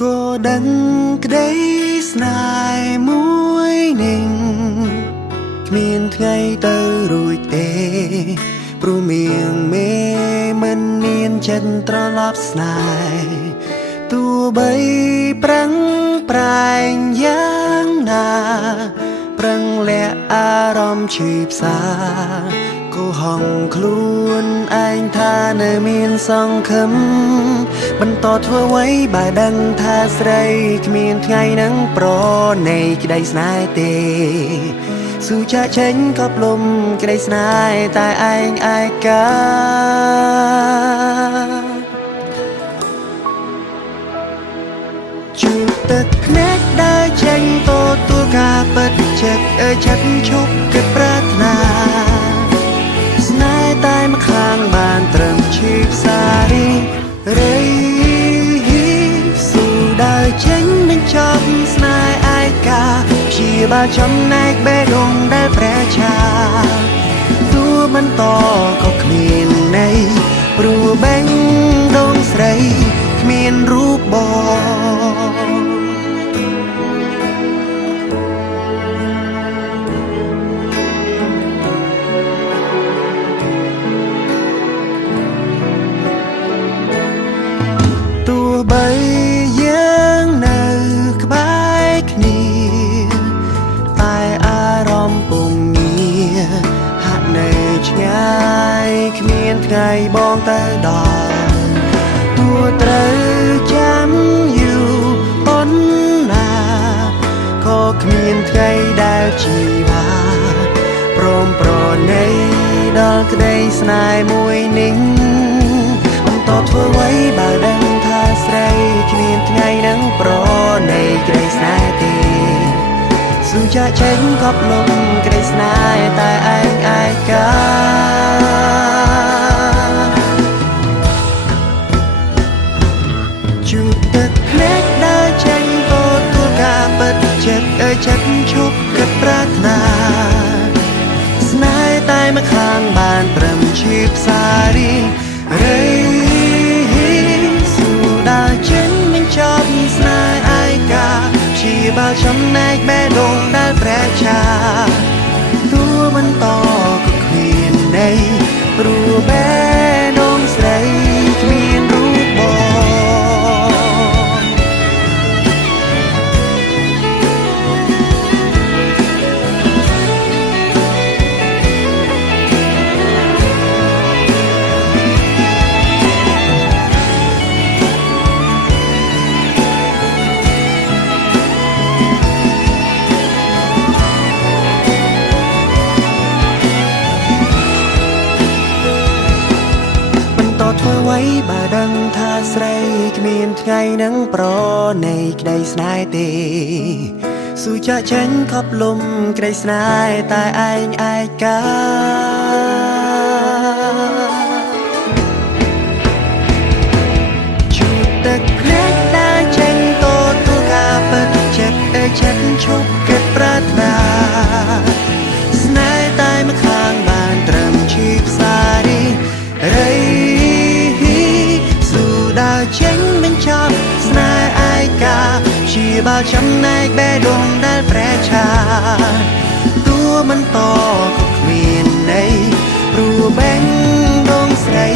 ក៏ដឹងក្តីស្នេហ៍មួយនឹងគ្មានថ្ងៃទៅរួចទេព្រោះមៀងមេមិនមានចិត្តត្រឡប់ស្នេហ៍ទោះបីប្រឹងប្រែងយ៉ាងណាប្រឹងលាក់អារម្មណ៍ឈឺផ្សាក៏ហងខ្លួនឯងថានៅមានសង្ឃឹមបន្តធ្វើអ្វីបើដឹងថាស្រីគ្មានថ្ងៃនឹងប្រណីក្តីស្នេហ៍ទេស៊ូចាក់ចេញក៏ផ្លុំក្តីស្នេហ៍តែឯងឯកាជួបទឹកភ្នែកដើរចេញទទួលការពិតចិត្តចិត្តឈប់គិតប្រាថ្នាស្នេហ៍តែម្ខាងបានត្រឹមឈឺផ្សារីរីស៊ូដើរចេញបញ្ចប់ស្នេហ៍ឯកាព្យាបាលចំណែកបេះដូងដែលប្រែឆាទោះបន្តក៏គ្មានន័យព្រោះបេះដូងស្រីគ្មានរូបបងទោះបីយើងនៅក្បែរគ្នាតែអារម្មណ៍ពុំងារហាក់នៅឆ្ងាយគ្មានថ្ងៃបងទៅដល់ទោះត្រូវចាំយូរប៉ុណ្ណាក៏គ្មានថ្ងៃដែលជីវ៉ាព្រមប្រណីដល់ក្តីស្នេហ៍មួយនេះបន្តធ្វើអ្វីបើដឹងថាស្រីគ្មានថ្ងៃនឹងប្រណីក្តីស្នេហ៍ទេស៊ូចាក់ចេញក៏ផ្លុំក្តីស្នេហ៍តែឯងឯកាជួបទឹកភ្នែកដើរចេញទទួលការពិតចិត្តចិត្តឈប់គិតប្រាថ្នាស្នេហ៍តែម្ខាងបានត្រឹមឈឺផ្សារីរីស៊ូដើរចេញបញ្ចប់ស្នេហ៍ឯកាព្យាបាលចំណែកបេះដូងដែលប្រែឆាទោះបន្តក៏គ្មានន័យព្រោះបេះដូងស្រីគ្មានរូបបងធ្វើអ្វីបើដឹងថាស្រីគ្មានថ្ងៃនឹងប្រណីក្តីស្នេហ៍ទេស៊ូចាក់ចេញខប់លំក្តីស្នេហ៍តែឯងឯកាជួបទឹកភ្នែកដើរចេញទទួលការពិតចិត្តចិត្តឈប់គិតប្រាថ្នាស្នេហ៍តែម្ខាងបានត្រឹមឈឺផ្សារីរីដើរចេញបញ្ចប់ស្នេហ៍ឯកាព្យាបាលចំណែកបេះដូងដែលប្រែឆាទោះបន្តក៏គ្មានន័យព្រោះបេះដូងស្រី